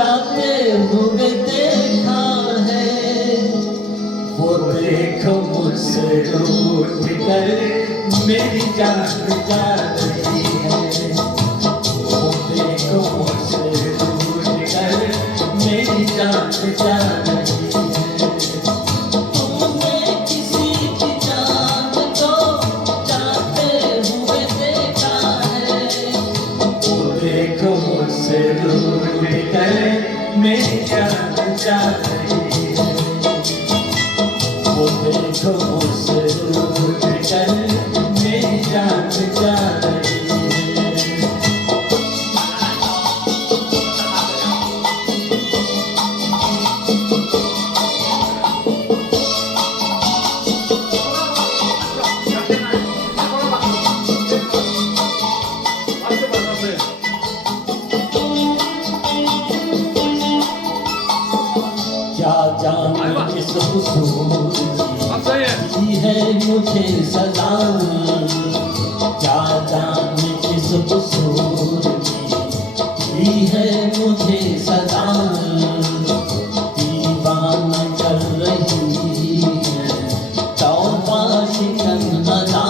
जाते हुए देखा है, वो देखो मुझसे रूठ कर मेरी जान जा रही है। वो देखो मुझसे रूठ कर मेरी जान जा रही है। तुमने किसी की जान को जाते हुए देखा है, वो देखो मुझसे रूठ कर मेरी जान जा रही है। वो देखो मुझसे रूठ कर मेरी जान जा रही है। क्या जाने किस कसूर की है मुझे सजा, क्या जाने किस कसूर की है मुझे सजा। दीवाना कर रही है तौबा शिकन अदा,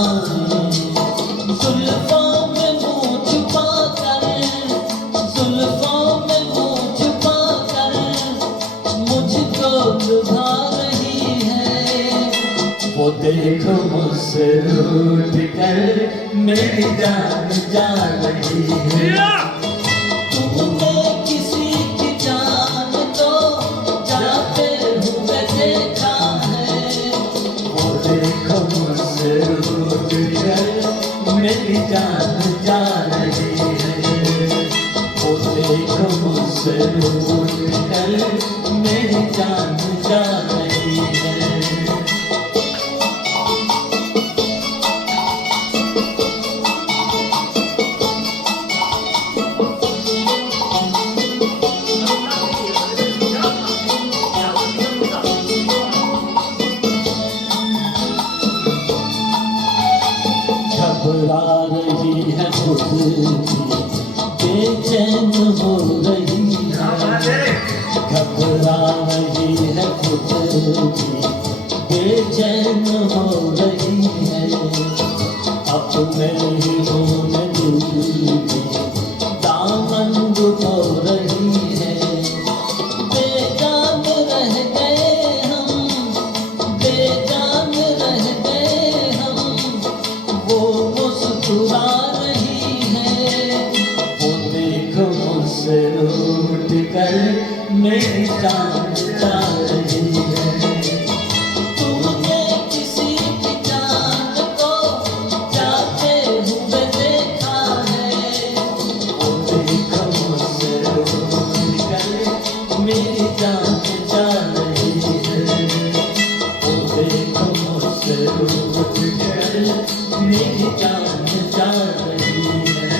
जुल्फों में मुँह छुपा कर, जुल्फों में मुँह छुपा कर मुझको लुभा रही है। वो देखो मुझसे रूठ कर मेरी जान जा रही है। तुमने किसी की जान को जाते हुए देखा है, वो देखो मुझसे रूठ कर मेरी जान जा रही है। वो देखो मुझसे रूठ कर मेरी जान जा रही है। घबरा रही है खुद भी, बेचैन हो रही है। घबरा रही है खुद भी, बेचैन हो रही है। अपने ही होने दिल की दामन हो रही है। बेजान रह गए हम, बेजान रह गए हम, वो मुस्कुरा रही है। वो देखो मुझसे रूठ कर मेरी जान जा रही है। तुमने किसी की जान को जाते हुए देखा है, वो देखो मुझसे रूठ कर मेरी जान जा रही है। वो देखो मुझसे रूठ कर मेरी जान जा रही है।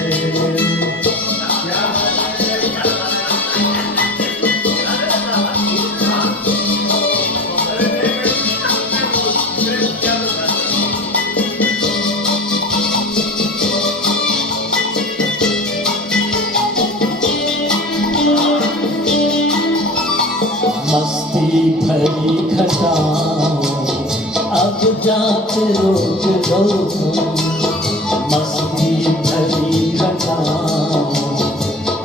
मस्ती भरी खटाओं अब जाके रोक दो तुम। मस्ती भरी खटाओं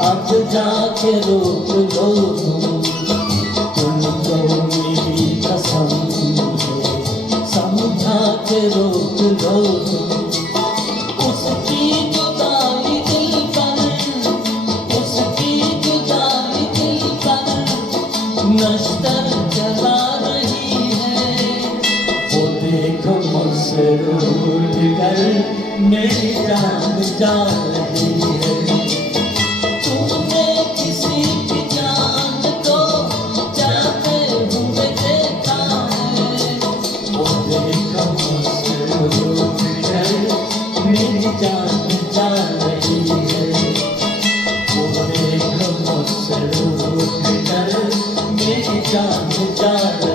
अब जाके रोक दो तुम। तुमको मेरी कसम समझा के रोक दो तुम। उसकी जुदाई दिल पर, उसकी जुदाई दिल पर नश्तर जला रही है। वो देखो मुझसे रूठ कर मेरी जान जा रही है। तुमने किसी की जान को जाते हुए देखा है, वो देखो मुझसे रूठ कर मेरी जान जा रही है। वो देखो मुझसे रूठ कर मेरी जान जा रही है।